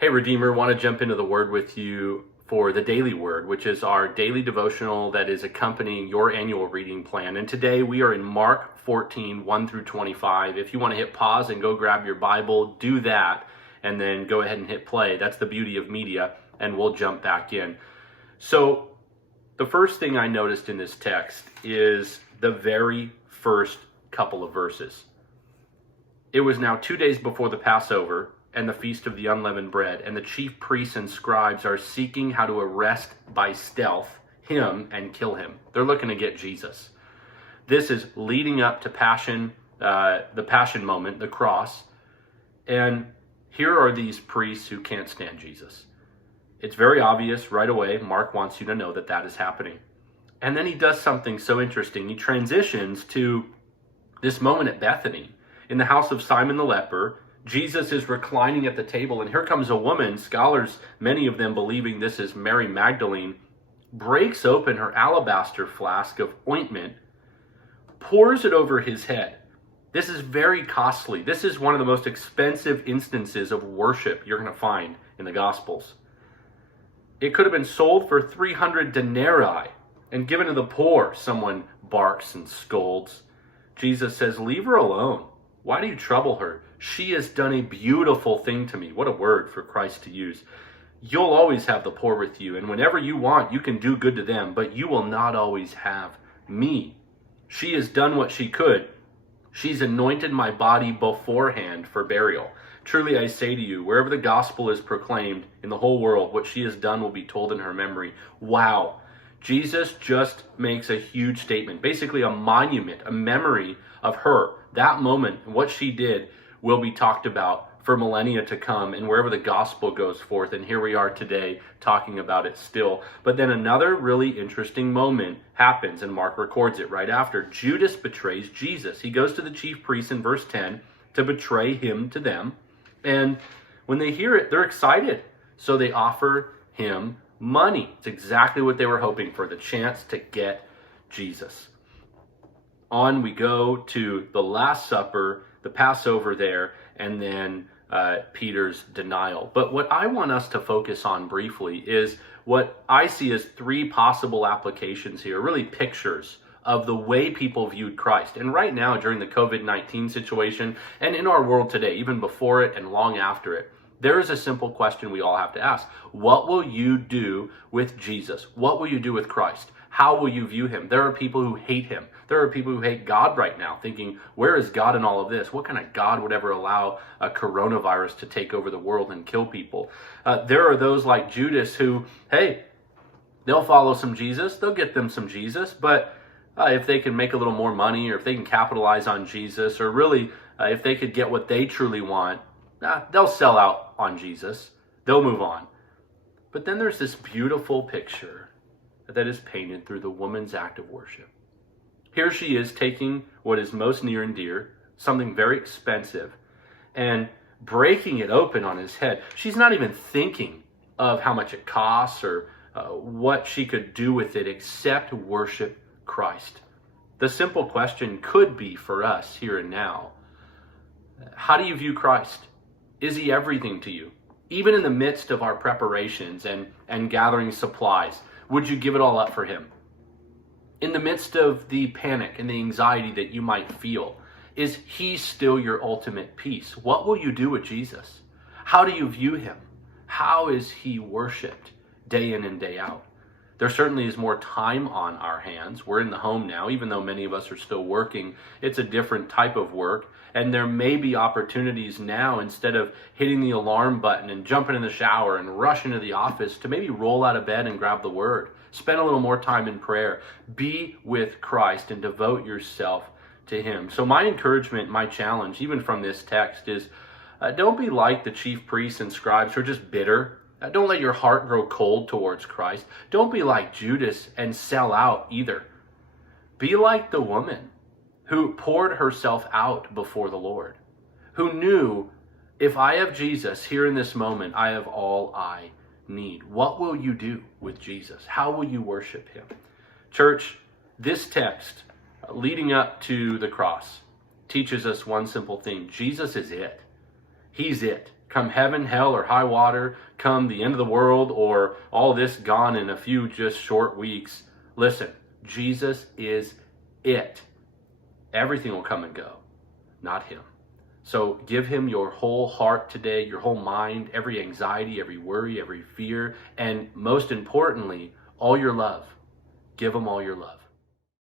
Hey, Redeemer, want to jump into the Word with you for the Daily Word, which is our daily devotional that is accompanying your annual reading plan. And today we are in Mark 14, 1 through 25. If you want to hit pause and go grab your Bible, do that, and then go ahead and hit play. That's the beauty of media, and we'll jump back in. So the first thing I noticed in this text is the very first couple of verses. It was now 2 days before the Passover and the Feast of the Unleavened Bread, and the chief priests and scribes are seeking how to arrest by stealth him and kill him. They're looking to get Jesus. This is leading up to Passion, the Passion moment, the cross, and here are these priests who can't stand Jesus. It's very obvious right away. Mark wants you to know that that is happening. And then he does something so interesting. He transitions to this moment at Bethany. In the house of Simon the leper, Jesus is reclining at the table, and here comes a woman, scholars, many of them believing this is Mary Magdalene, breaks open her alabaster flask of ointment, pours it over his head. This is very costly. This is one of the most expensive instances of worship you're going to find in the Gospels. It could have been sold for 300 denarii and given to the poor, someone barks and scolds. Jesus says, "Leave her alone. Why do you trouble her? She has done a beautiful thing to me." What a word for Christ to use. You'll always have the poor with you, and whenever you want, you can do good to them, but you will not always have me. She has done what she could. She's anointed my body beforehand for burial. Truly I say to you, wherever the gospel is proclaimed in the whole world, what she has done will be told in her memory. Wow. Jesus just makes a huge statement, basically a monument, a memory of her. That moment, what she did, will be talked about for millennia to come and wherever the gospel goes forth. And here we are today talking about it still. But then another really interesting moment happens, and Mark records it right after. Judas betrays Jesus. He goes to the chief priests in verse 10 to betray him to them. And when they hear it, they're excited. So they offer him money. It's exactly what they were hoping for, the chance to get Jesus. On we go to the Last Supper, the Passover there, and then Peter's denial. But what I want us to focus on briefly is what I see as three possible applications here, really pictures of the way people viewed Christ. And right now, during the COVID-19 situation, and in our world today, even before it and long after it, there is a simple question we all have to ask. What will you do with Jesus? What will you do with Christ? How will you view him? There are people who hate him. There are people who hate God right now, thinking, where is God in all of this? What kind of God would ever allow a coronavirus to take over the world and kill people? There are those like Judas who, hey, they'll follow some Jesus. They'll get them some Jesus. But if they can make a little more money, or if they can capitalize on Jesus, or really if they could get what they truly want, they'll sell out on Jesus. They'll move on. But then there's this beautiful picture that is painted through the woman's act of worship. Here she is taking what is most near and dear, something very expensive, and breaking it open on his head. She's not even thinking of how much it costs or what she could do with it except worship Christ. The simple question could be for us here and now, how do you view Christ? Is he everything to you? Even in the midst of our preparations and gathering supplies, would you give it all up for him? In the midst of the panic and the anxiety that you might feel, is he still your ultimate peace? What will you do with Jesus? How do you view him? How is he worshiped day in and day out? There certainly is more time on our hands. We're in the home now, even though many of us are still working. It's a different type of work. And there may be opportunities now, instead of hitting the alarm button and jumping in the shower and rushing to the office, to maybe roll out of bed and grab the word. Spend a little more time in prayer. Be with Christ and devote yourself to him. So my encouragement, my challenge, even from this text, is don't be like the chief priests and scribes who are just bitter. Don't let your heart grow cold towards Christ. Don't be like Judas and sell out either. Be like the woman who poured herself out before the Lord, who knew, if I have Jesus here in this moment, I have all I need. What will you do with Jesus? How will you worship him? Church, this text leading up to the cross teaches us one simple thing. Jesus is it. He's it. Come heaven, hell, or high water, come the end of the world, or all this gone in a few just short weeks. Listen, Jesus is it. Everything will come and go, not him. So give him your whole heart today, your whole mind, every anxiety, every worry, every fear, and most importantly, all your love. Give him all your love.